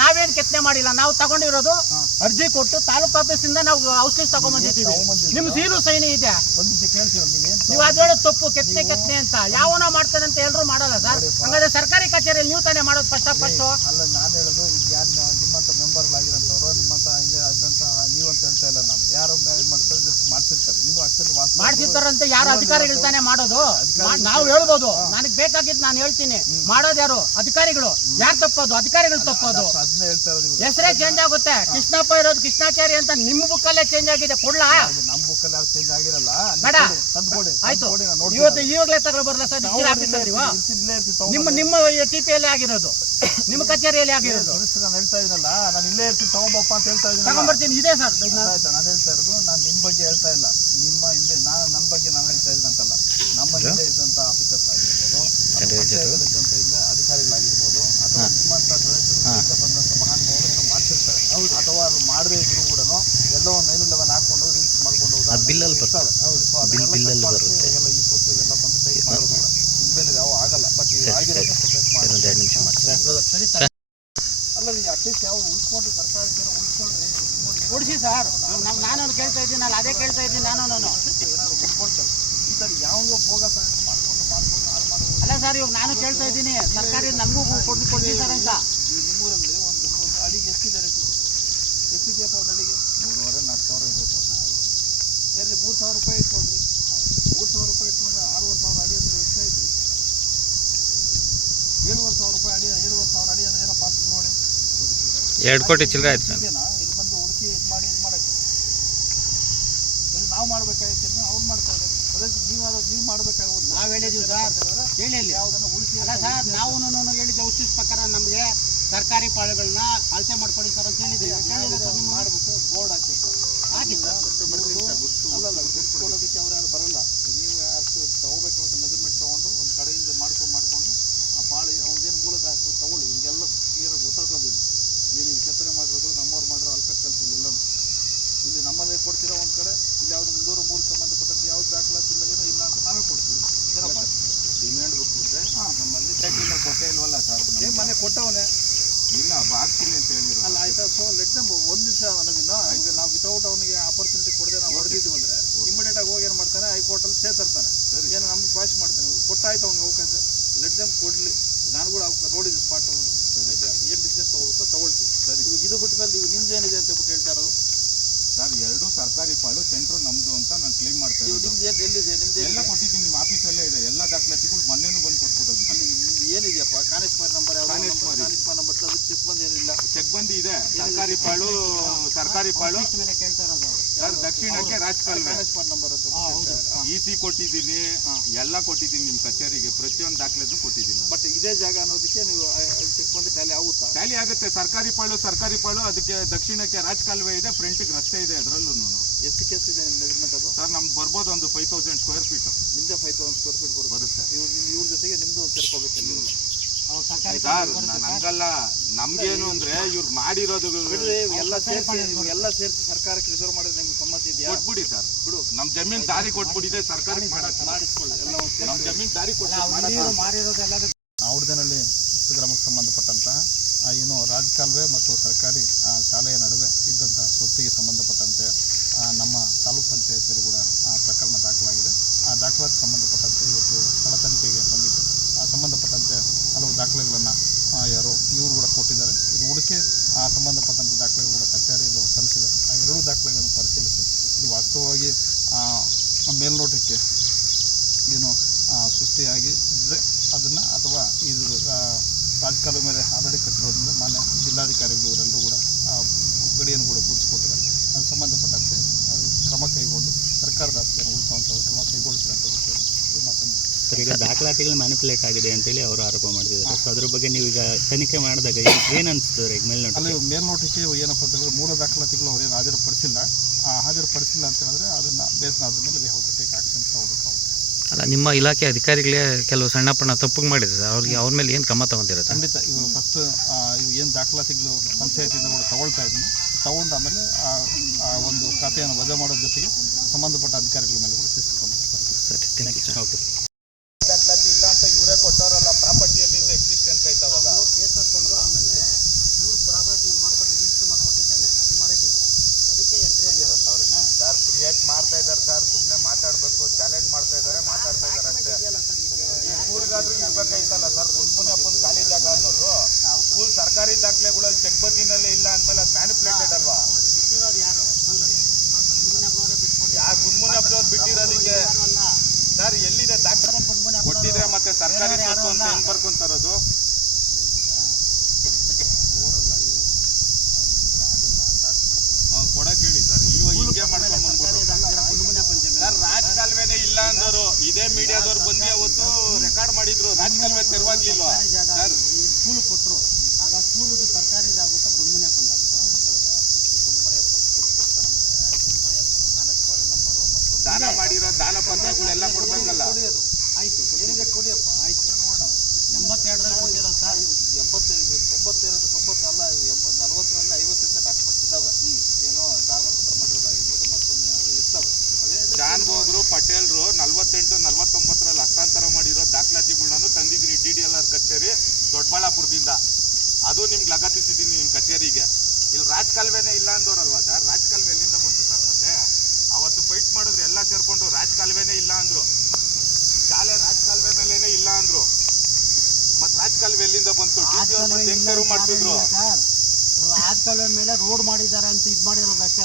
ನಾವೇನು ಕೆತ್ತನೆ ಮಾಡಿಲ್ಲ. ನಾವು ತಗೊಂಡಿರೋದು ಅರ್ಜಿ ಕೊಟ್ಟು ತಾಲೂಕು ಆಫೀಸಿಂದ ನಾವು ಔಷಧಿ ತಗೊಂಡ್ಬಂದಿದ್ದೀವಿ. ನಿಮ್ ಸೀಲು ಸೈನಿ ಇದೆ. ನೀವು ಅದು ಹೇಳೋದು ತಪ್ಪು. ಕೆತ್ತನೆ ಅಂತ ಯಾವನ ಮಾಡ್ತಾನೆ ಅಂತ ಎಲ್ಲರೂ ಮಾಡಲ್ಲ ಸರ್. ಹಂಗಾದ್ರೆ ಸರ್ಕಾರಿ ಕಚೇರಿಯಲ್ಲಿ ನೀವು ತಾನೇ ಮಾಡೋದು ಫಸ್ಟ್ ಅಲ್ಲ. ನಾನು ಹೇಳೋದು ಯಾರು ನಿಮ್ಮಂತ ಮೆಂಬರ್ಗಳಾಗಿರೋಂಥವ್ರು ನಿಮ್ಮಂತ ಹಿಂಗೆ ಅದಂತ ನೀವಂತ ಹೇಳ್ತಾ ಇಲ್ಲ. ನಾನು ಯಾರು ಮಾಡ್ತಾರೆ ಜಸ್ಟ್ ಮಾಡ್ತಿರ್ತಾರೆ. ನೀವು ಅಷ್ಟಲ್ಲಿ ಮಾಡ್ತಿರ್ತಾರಂತೆ ಯಾರು ಅಧಿಕಾರಿಗಳು ತಾನೇ ಮಾಡೋದು. ನಾವು ಹೇಳ್ಬೋದು. ನನಗೆ ಬೇಕಾಗಿದ್ದು ನಾನು ಹೇಳ್ತೀನಿ. ಮಾಡೋದು ಯಾರು? ಅಧಿಕಾರಿಗಳು. ಯಾರು ತಪ್ಪೋದು? ಅಧಿಕಾರಿಗಳು ತಪ್ಪೋದು. ಹೆಸರೇ ಚೇಂಜ್ ಆಗುತ್ತೆ. ಕೃಷ್ಣಪ್ಪ ಇರೋದು ಕೃಷ್ಣಾಚಾರಿ ಅಂತ ನಿಮ್ಮ ಬುಕ್ಕಲ್ಲೇ ಚೇಂಜ್ ಆಗಿದೆ. ಕೊಡ್ಲಾ? ನಮ್ಮ ಬುಕ್ಕಲ್ಲಿ ಯಾರು ಚೇಂಜ್ ಆಗಿರಲ್ಲ. ಬೇಡ, ಆಯ್ತು. ಇವಾಗಲೇ ತಗೊಳ್ಳಿ ಬರಲ್ಲ ಸರ್. ನಿಮ್ಮ ಟಿಪಿಯಲ್ಲಿ ಆಗಿರೋದು, ನಿಮ್ಮ ಕಚೇರಿಯಲ್ಲಿ ಆಗಿರೋದು. ನಾನು ಹೇಳ್ತಾ ಇದೀನಲ್ಲ, ನಾನು ಇಲ್ಲೇ ಇರ್ತೀನಿ ತಗೊಂಬಪ್ಪ ಅಂತ ಹೇಳ್ತಾ ಇದ್ದೀನಿ. ತಗೊಂಡ್ಬರ್ತೀನಿ. ಇದೆ ಸರ್. ನಾನು ಹೇಳ್ತಾ ಇರೋದು ನಾನು ನಿಮ್ಮ ಬಗ್ಗೆ ಹೇಳ್ತಾ ಇಲ್ಲ. ನಿಮ್ಮ ಹಿಂದೆ ನನ್ನ ಬಗ್ಗೆ ನಾನು ಹೇಳ್ತಾ ಇದ್ದೀನಿ ಅಂತಲ್ಲ. ನಮ್ಮ ಹಿಂದೆ ಇದ್ದಂಥ ಆಫೀಸರ್ಸ್ ಆಗಿರ್ಬೋದು, ಇದ್ದಂಥ ಅಧಿಕಾರಿಗಳಾಗಿರ್ಬೋದು, ಅಥವಾ ನಿಮ್ಮಂಥ ಸದಸ್ಯರು ಬಂದಂಥ ಮಹಾನುಭಾವರು ಮಾಡ್ತಿರ್ತಾರೆ. ಅಥವಾ ಅದು ಮಾಡದೇ ಇದ್ರು ಕೂಡ ಎಲ್ಲೋ 911 ಹಾಕೊಂಡು ರಿಜಿಸ್ಟರ್ ಮಾಡ್ಕೊಂಡು ಎಲ್ಲ ಈ ಸೊತ್ತು ಎಲ್ಲ ಬಂದು ಟೈಪ್ ಮಾಡೋದು ಕೂಡ ಇನ್ಮೇಲೆ ಯಾವ ಆಗಲ್ಲ. ಬಟ್ ಇವು ಆಗಿರೋದು ಅಲ್ಲ. ಅಟ್ಲೀಸ್ಟ್ ಯಾವ ಉಳಿಸ್ಕೊಂಡ್ರಿ ಸರ್ಕಾರಕ್ಕೆ ಉಳಿಸ್ಕೊಂಡ್ರಿ ಉಳಿಸಿ ಸರ್. ನಾನು ಕೇಳ್ತಾ ಇದ್ದೀನಿ ಅಲ್ಲ, ಅದೇ ಕೇಳ್ತಾ ಇದ್ದೀನಿ ನಾನು. ಏನಾದ್ರು ಉಳ್ಕೊಳ್ತಾರೆ. ಈ ಥರ ಯಾವ ಬೋಗಸ್ ಮಾಡ್ಕೊಂಡು ಹಾಳು ಮಾಡುವುದು ಅಲ್ಲ ಸರ್. ಇವಾಗ ನಾನು ಕೇಳ್ತಾ ಇದ್ದೀನಿ ಸರ್ಕಾರಿ ನಮಗೂ ಕೊಡ್ತೀವಿ ಸರ್ ಅಂತ. ಈಗ ನಿಮ್ಮೂರಲ್ಲಿ ಒಂದು ಅಡಿಗೆ ಎಷ್ಟಿದೆ ರೇಟ್? ಎಷ್ಟಿದೆಯಪ್ಪ ಒಂದು ಅಡಿಗೆ? 3,500-4,000 ಇದೆ ಸರ್. ಸರಿ, 3,000 ರೂಪಾಯಿ ಇಟ್ಕೊಳ್ರಿ. 3,000 ರೂಪಾಯಿ ಇಟ್ಕೊಂಡ್ರೆ 6,500 ಅಡಿ ಅಂದರೆ ಎಷ್ಟಾಯ್ತು ರೀ? 7,500 ರೂಪಾಯಿ ಅಡಿ. 7,500 ಅಡಿ ಅಂದರೆ ಏನಪ್ಪ ನೋಡಿ. 2 ಕೋಟಿ ಚಿಲ್ಲರೆ ಆಯ್ತು ಸರ್. ಇಲ್ಲಿ ಬಂದು ಹುಡುಕಿ ಇದು ಮಾಡಿ ಇದು ಮಾಡೋಕ್ಕೆ ಇಲ್ಲಿ ನಾವು ಮಾಡ್ಬೇಕಾಗಿತ್ತು. ಅವ್ರು ಮಾಡ್ತಾ ಇದ್ದಾರೆ. ಅದೇ ನೀವು ಮಾಡಬೇಕಾಗುತ್ತೆ. ನಾವು ಹೇಳಿದ್ದೀವಿ ಸರ್. ಹೇಳಿ ಯಾವುದನ್ನು ಉಳಿಸಿ ಅಲ್ಲ ಸರ್. ನಾವು ಹೇಳಿದ್ದೆ ಔಷಧಿ ಪ್ರಕಾರ ನಮಗೆ ಸರ್ಕಾರಿ ಪಾಳುಗಳನ್ನ ಅಳತೆ ಮಾಡ್ಕೊಳ್ಳಿ ಸರ್ ಅಂತ ಹೇಳಿದ್ದೀವಿ. ಮಾಡಿಬಿಟ್ಟು ಬೋರ್ಡ್ ಹಾಕಿ ಸರ್. ಹಾಕಿ ಸರ್. ಅಲ್ಲಲ್ಲ, ಗುರ್ತು ಕೊಡೋದಕ್ಕೆ ಅವ್ರು ಯಾರು ಬರಲ್ಲ. ನೀವು ಅಷ್ಟು ತೊಗೋಬೇಕು ಅಂತ ಮೆಜರ್ಮೆಂಟ್ ತೊಗೊಂಡು ಒಂದು ಕಡೆಯಿಂದ ಮಾಡ್ಕೊಂಡು ಆ ಪಾಳಿ ಅವ್ನದೇನು ಮೂಲದ ಹಾಕಿ ತೊಗೊಳ್ಳಿ. ಈಗೆಲ್ಲ ಕ್ಲಿಯರಾಗಿ ಗೊತ್ತಾಗೋದಿಲ್ಲ. ಏನು ಕೆತ್ತನೆ ಮಾಡಿರೋದು ನಮ್ಮವ್ರು ಮಾಡಿರೋ ಅಲ್ಕ ಕೆಲಸ ಇಲ್ಲೆಲ್ಲನೂ ಇಲ್ಲಿ ನಮ್ಮಲ್ಲೇ ಕೊಡ್ತೀರಾ ಒಂದು ಕಡೆ. ಇಲ್ಲಿ ಯಾವುದು 303 ಸಂಬಂಧಪಟ್ಟಂತೆ ಯಾವ್ದು ದಾಖಲಾತಿಲ್ಲ ಏನೋ ಇಲ್ಲ ಅಂತ ನಾವೇ ಕೊಡ್ತೀವಿ. ಏನಪ್ಪ ಡಿಮ್ಯಾಂಡ್ ಬಿಟ್ಬಿಟ್ರೆ ನಮ್ಮಲ್ಲಿ ಕೊಟ್ಟೇ ಇಲ್ವಲ್ಲ ಸರ್. ಮನೆ ಕೊಟ್ಟವನೇ ಇಲ್ಲ ಆಗ್ತೀನಿ ಅಂತ ಹೇಳಿದ್ರು ಅಲ್ಲ. ಆಯ್ತಾ? ಸೊ ಲೆಟ್ ದಮ್ ಒಂದು ನಿಮಿಷ ನವೀನ. ಈಗ ನಾವು ವಿತೌಟ್ ಅವನಿಗೆ ಆಪರ್ಚುನಿಟಿ ಕೊಡದೆ ನಾವು ಹೊಡೆದಿದ್ವಿ ಅಂದರೆ ಇಮಿಡಿಯೇಟಾಗಿ ಹೋಗಿ ಏನು ಮಾಡ್ತಾನೆ, ಹೈಕೋರ್ಟಲ್ಲಿ ಚೇತರ್ತಾನೆ. ಏನೋ ನಮ್ಗೆ ಕ್ವಾಶ್ ಮಾಡ್ತಾನೆ. ಕೊಟ್ಟಾಯ್ತು ಅವ್ನಿಗೆ ಅವಕಾಶ. ಲೆಟ್ ದಮ್ ಕೊಡಲಿ. ನಾನು ಕೂಡ ನೋಡಿದ್ವಿ ಸ್ಪಾಟ್ ಅವನು. ಆಯ್ತಾ? ಏನು ಡಿಸಿಷನ್ ತೊಗೋಬೇಕು ತೊಗೊಳ್ತೀವಿ. ಸರಿ, ಇವಾಗ ಇದು ಬಿಟ್ಟ ಮೇಲೆ ನೀವು ನಿಮ್ದೇನಿದೆ ಅಂತ ಹೇಳ್ಬಿಟ್ಟು ಹೇಳ್ತಾ ಇರೋದು ಸರ್? 2 ಸರ್ಕಾರಿ ಪಾಲು, ಸೆಂಟ್ರು ನಮ್ಮದು ಅಂತ ನಾನು ಕ್ಲೇಮ್ ಮಾಡ್ತಾ ಇದ್ದೀನಿ. ನಿಮ್ದು ಎಲ್ಲಿದೆ? ನಿಮ್ದು ಎಲ್ಲ ಕೊಟ್ಟಿದ್ದೀನಿ. ನಿಮ್ಮ ಆಫೀಸಲ್ಲೇ ಇದೆ. ಎಲ್ಲ ದಾಖಲಾತಿಗಳು ಮೊನ್ನೆನೂ ಬಂದು ಕೊಟ್ಬಿಟ್ಟೋದು. ಅಲ್ಲಿ ಏನಿದೆಯಪ್ಪ? ಕಾನೇಶ್ವರ ನಂಬರ್ ಯಾವುದು? ಕಾನೇಶ್ವರ ನಂಬರ್ ಅದಕ್ಕೆ ಚೆಕ್ ಬಂದು ಏನಿಲ್ಲ. ಚೆಕ್ ಬಂದು ಇದೆ. ಸರ್ಕಾರಿ ಪಾಳು ಮೇಲೆ ಕೇಳ್ತಾ ಇರೋದು ಅವರು ಸರ್. ದಕ್ಷಿಣಕ್ಕೆ ರಾಜಕಾಲುವೆ ಕಾನೇಶ್ವರ ನಂಬರ್ ಅಂತ EC ಕೊಟ್ಟಿದ್ದೀನಿ. ಎಲ್ಲ ಕೊಟ್ಟಿದ್ದೀನಿ ನಿಮ್ಮ ಕಚೇರಿಗೆ. ಪ್ರತಿಯೊಂದು ದಾಖಲೆನೂ ಕೊಟ್ಟಿದ್ದೀನಿ. ಬಟ್ ಇದೇ ಜಾಗ ಅನ್ನೋದಕ್ಕೆ ನೀವು ಚೆಕ್ ಬಂದು ಟ್ಯಾಲಿ ಆಗುತ್ತಾ? ಟ್ಯಾಲಿ ಆಗುತ್ತೆ. ಸರ್ಕಾರಿ ಪಾಳು ಅದಕ್ಕೆ ದಕ್ಷಿಣಕ್ಕೆ ರಾಜಕಾಲುವೆ ಇದೆ, ಫ್ರಂಟಿಗೆ ರಸ್ತೆ ಇದೆ. ಅದರಲ್ಲೂ ಎಷ್ಟು ಕೇಸ್ ಇದೆ ನಿಮ್ಮ ಮೆಜರ್ಮೆಂಟ್? ಅದು ಸರ್ ನಮ್ದು ಬರ್ಬೋದು ಒಂದು 5,000 ಸ್ಕ್ವೇರ್ ಫೀಟ್. ನಿಮ್ಮದೇ 5,000 ಸ್ಕ್ವೇರ್ ಫೀಟ್ ಬರುತ್ತೆ. ಇವ್ರ ಜೊತೆಗೆ ನಿಮ್ಮದು ಒಂದು ಸೇರ್ಕೋಬೇಕು. ಎಲ್ಲಿಲ್ಲ ಸರ್ ಹಂಗಲ್ಲ. ನಮ್ಗೇನು ಅಂದ್ರೆ ಇವ್ರು ಮಾಡಿರೋದು ಎಲ್ಲ ಸೇರಿಸಿ ಸರ್ಕಾರಕ್ಕೆ ರಿಸರ್ವ್ ಮಾಡಿದ್ರೆ ನಿಮ್ಗೆ ಸಮ್ಮತಿ ಇದೆಯಾ? ಕೊಟ್ಬಿಡಿ ಸರ್. ಬಿಡು, ನಮ್ಮ ಜಮೀನು ದಾರಿ ಕೊಟ್ಬಿಟ್ಟಿದೆ ಸರ್ಕಾರಕ್ಕೆ. ಮಾಡಿಸ್ಕೊಳ್ಳಿ ಎಲ್ಲ. ನಮ್ಮ ಜಮೀನು ದಾರಿ ಔಡ್ದನಲ್ಲಿ ಗ್ರಾಮಕ್ಕೆ ಸಂಬಂಧಪಟ್ಟಂತಹ ಏನು ರಾಜಕಾಲುವೆ ಮತ್ತು ಸರ್ಕಾರಿ ಶಾಲೆಯ ನಡುವೆ ಇದ್ದಂಥ ಸ್ವತ್ತಿಗೆ ಸಂಬಂಧಪಟ್ಟಂತೆ ನಮ್ಮ ತಾಲೂಕ್ ಪಂಚಾಯತಿಯಲ್ಲೂ ಕೂಡ ಪ್ರಕರಣ ದಾಖಲಾಗಿದೆ. ಆ ದಾಖಲಾತಿ ಸಂಬಂಧಪಟ್ಟಂತೆ ಇವತ್ತು ಸ್ಥಳ ತನಿಖೆಗೆ ಬಂದಿದೆ. ಸಂಬಂಧಪಟ್ಟಂತೆ ಹಲವು ದಾಖಲೆಗಳನ್ನು ಯಾರೋ ಇವರು ಕೂಡ ಕೊಟ್ಟಿದ್ದಾರೆ. ಇದು ಹುಡುಕಿ ಸಂಬಂಧಪಟ್ಟಂತೆ ದಾಖಲೆಗಳು ಕೂಡ ಕಚೇರಿಯಲ್ಲಿ ಸಲ್ಲಿಸಿದ್ದಾರೆ. ಆ 2 ದಾಖಲೆಗಳನ್ನು ಪರಿಶೀಲಿಸಿ ಇದು ವಾಸ್ತವವಾಗಿ ಮೇಲ್ನೋಟಕ್ಕೆ ಏನು ಸೃಷ್ಟಿಯಾಗಿ ಇದ್ದರೆ ಅದನ್ನು, ಅಥವಾ ಇದು ರಾಜಕಾಲುವೆ ಮೇಲೆ ಆಲ್ರೆಡಿ ಕಟ್ಟಿರೋದ್ರಿಂದ ಮಾನ್ಯ ಜಿಲ್ಲಾಧಿಕಾರಿಗಳು ಇವರೆಲ್ಲರೂ ಕೂಡ ಗಡಿಯನ್ನು ಕೂಡ ಗುರುತಿಸಿಕೊಟ್ಟಿದ್ದಾರೆ. ಅದು ಸಂಬಂಧಪಟ್ಟಂತೆ ಕ್ರಮ ಕೈಗೊಂಡು ಸರ್ಕಾರದ ಆಸ್ತಿಯನ್ನು ಉಳಿಸುವಂಥ ಕ್ರಮ ಕೈಗೊಳ್ತಾರೆ ಅಂತ ಮಾತನ್ನು. ಸರ್, ಈಗ ದಾಖಲಾತಿಗಳು ಮ್ಯಾನಿಪುಲೇಟ್ ಆಗಿದೆ ಅಂತೇಳಿ ಅವರು ಆರೋಪ ಮಾಡಿದ್ದಾರೆ. ಸೊ ಅದ್ರ ಬಗ್ಗೆ ನೀವು ಈಗ ತನಿಖೆ ಮಾಡಿದಾಗ ಏನು ಅನಿಸ್ತದೆ? ಈಗ ಮೇಲ್ನೋಟಕ್ಕೆ ಏನಪ್ಪ ಅಂತಂದರೆ ಮೂಲ ದಾಖಲಾತಿಗಳು ಅವ್ರೇನು ಹಾಜರುಪಡಿಸಿಲ್ಲ ಅಂತ ಹೇಳಿದ್ರೆ ಅದನ್ನು ಬೇಸ್ ಆದ ಮೇಲೆ ಯಾವ ಟೇಕ್ ಆಕ್ಷನ್ ತಗೋಬೇಕಾಗುತ್ತೆ. ಅಲ್ಲ, ನಿಮ್ಮ ಇಲಾಖೆ ಅಧಿಕಾರಿಗಳೇ ಕೆಲವು ಸಣ್ಣ ಪಣ್ಣ ತಪ್ಪು ಮಾಡಿದ್ದಾರೆ. ಅವ್ರ ಮೇಲೆ ಏನು ಕ್ರಮ ತಗೊಂಡಿರುತ್ತೆ? ಖಂಡಿತ. ಇವು ಫಸ್ಟ್ ಇವು ಏನು ದಾಖಲಾತಿಗಳು ಪಂಚಾಯತಿಯಿಂದ ಕೂಡ ತಗೊಳ್ತಾ ಇದ್ದೀನಿ. ತಗೊಂಡು ಆಮೇಲೆ ಆ ಒಂದು ಖಾತೆಯನ್ನು ವಜಾ ಮಾಡೋದ್ರ ಜೊತೆಗೆ ಸಂಬಂಧಪಟ್ಟ ಅಧಿಕಾರಿಗಳ ಮೇಲೆ ಕೂಡ ಶಿಸ್ತು ಕ್ರಮ ತಗೊಳ್ತೀವಿ. ಸರಿ, ಥ್ಯಾಂಕ್ ಯು ಸರ್. ಓಕೆ. ದಾಖಲಾತಿ ಇಲ್ಲ ಅಂತ ಇವರೇ ಕೊಟ್ಟವರಲ್ಲ. ಪ್ರಾಪರ್ಟಿಯಲ್ಲಿ ಎಕ್ಸಿಸ್ಟೆನ್ಸ್ ಆಯ್ತು. ಅವಾಗ ಕೇಸ್ ಹಾಕ್ಕೊಂಡ್ರು. ಆಮೇಲೆ ಇವ್ರು ಪ್ರಾಪರ್ಟಿ ಕೊಡಬೇಕು ಚಾಲೆಂಜ್ ಮಾಡ್ತಾ ಇದ್ದಾರೆ ಮಾತಾಡ್ತಾ ಇದ್ದಾರೆ ಅಷ್ಟೇ. ಊರಿಗಾದ್ರೂ ಇರ್ಬೇಕಾಯ್ತಲ್ಲ ಸರ್, ಗುಂಡ್ಮುನಿಯಪ್ಪನ ಖಾಲಿ ಜಾಗ ಅನ್ನೋದು ಸ್ಕೂಲ್ ಸರ್ಕಾರಿ ದಾಖಲೆಗಳಲ್ಲಿ ಚೆಕ್ಬತ್ತಿನಲ್ಲೇ ಇಲ್ಲ ಅಂದಮೇಲೆ ಅದು ಮ್ಯಾನಿಪುಲೇಟೆಡ್ ಅಲ್ವಾ? ಯಾ ಗುಂಡ್ಮುನಿಯಪ್ಪನವ್ರು ಬಿಟ್ಟಿರೋದಕ್ಕೆ ಸರ್ ಎಲ್ಲಿದೆ ದಾಖಲೆ? ಕೊಟ್ಟಿದ್ರೆ ಮತ್ತೆ ಸರ್ಕಾರಿ ಸ್ವತ್ತು ಅಂತ ಹೆಂಗ್ ಬರ್ಕೊಂತಾರದು? ಕೊಡಕ್ ಹೇಳಿ ಸರ್, ಇವಾಗ ಹಿಂಗೆ ಮಾಡ್ಕೊಂಡ್ ಬಂದ್ಬಿಟ್ಟು ಸರ್ ರಾಜಕಾಲುವೆನೇ ಇಲ್ಲ ಅಂದವರು ಇದೇ ಮೀಡಿಯಾದವ್ರು ಬಂದು ಅವತ್ತು ರೆಕಾರ್ಡ್ ಮಾಡಿದ್ರು. ರಾಜಕಾಲುವೆ ತೆರವಾಗ್ಲಿಲ್ವಾ ಸರ್? ಸ್ಕೂಲ್ ಕೊಟ್ಟರು, ಆಗ ಸ್ಕೂಲದು ಸರ್ಕಾರಿ ಇದಾಗುತ್ತಾ ಗುಂಡ್ಮುನಿಯಪ್ಪಂದಾಗುತ್ತಾ? ದಾನ ಮಾಡಿರೋ ದಾನ ಪತ್ರಗಳೆಲ್ಲ ಕೊಡ್ಬೇಕಲ್ಲ. ಆಯ್ತು, ಏನಿದೆ ಕೊಡಿಯಪ್ಪ, ಆಯ್ತು. 82ರಲ್ಲಿ ಕೊಟ್ಟಿರೋ ಸರ್, 92, 90 ಅಲ್ಲ, 40ರಲ್ಲಿ 50 ಡಾಕ್ಯುಮೆಂಟ್ಸ್ ಇದ್ದಾವೆ. ಏನೋ ದಾನ ಪತ್ರ ಮಾಡಿರೋದಾಗಿರ್ಬೋದು, ಮತ್ತೊಂದು ಏನಾದ್ರು ಇರ್ತವೆ. ಅದೇ ಜಾನ್ ಬೋಗ್ರು ಪಟೇಲ್ರು 48, 49ರಲ್ಲಿ ಹಸ್ತಾಂತರ ಮಾಡಿರೋ ದಾಖಲಾತಿಗಳನ್ನೂ ತಂದಿದ್ದೀನಿ DDLR ಕಚೇರಿ ದೊಡ್ಡಬಳ್ಳಾಪುರದಿಂದ. ಅದು ನಿಮ್ಗೆ ಲಗತ್ತಿಸಿದ್ದೀನಿ ನಿಮ್ಮ ಕಚೇರಿಗೆ. ಇಲ್ಲಿ ರಾಜಕಾಲುವೆನೇ ಇಲ್ಲ ಅಂದವ್ರಲ್ವಾ ಸರ್? ರಾಜಕಾಲುವೆ ಎಲ್ಲಿಂದ ಬಂತು ಸರ್? ಮತ್ತೆ ಅವತ್ತು ಫೈಟ್ ಮಾಡಿದ್ರು ಎಲ್ಲ ಸೇರ್ಕೊಂಡು ರಾಜಕಾಲುವೆನೇ ಇಲ್ಲ ಅಂದರು, ಶಾಲೆ ರಾಜಕಾಲುವೆ ಮೇಲೇನೆ ಇಲ್ಲ ಅಂದರು. ಮತ್ತೆ ರಾಜಕಾಲುವೆ ಎಲ್ಲಿಂದ ಬಂತು? ಹೆಂಗ್ ತೆರವು ಮಾಡ್ತಿದ್ರು? ರಾಜಕಾಲುವೆ ಮೇಲೆ ರೋಡ್ ಮಾಡಿದ್ದಾರೆ ಅಂತ ಇದು ಮಾಡಿರೋದಷ್ಟೇ.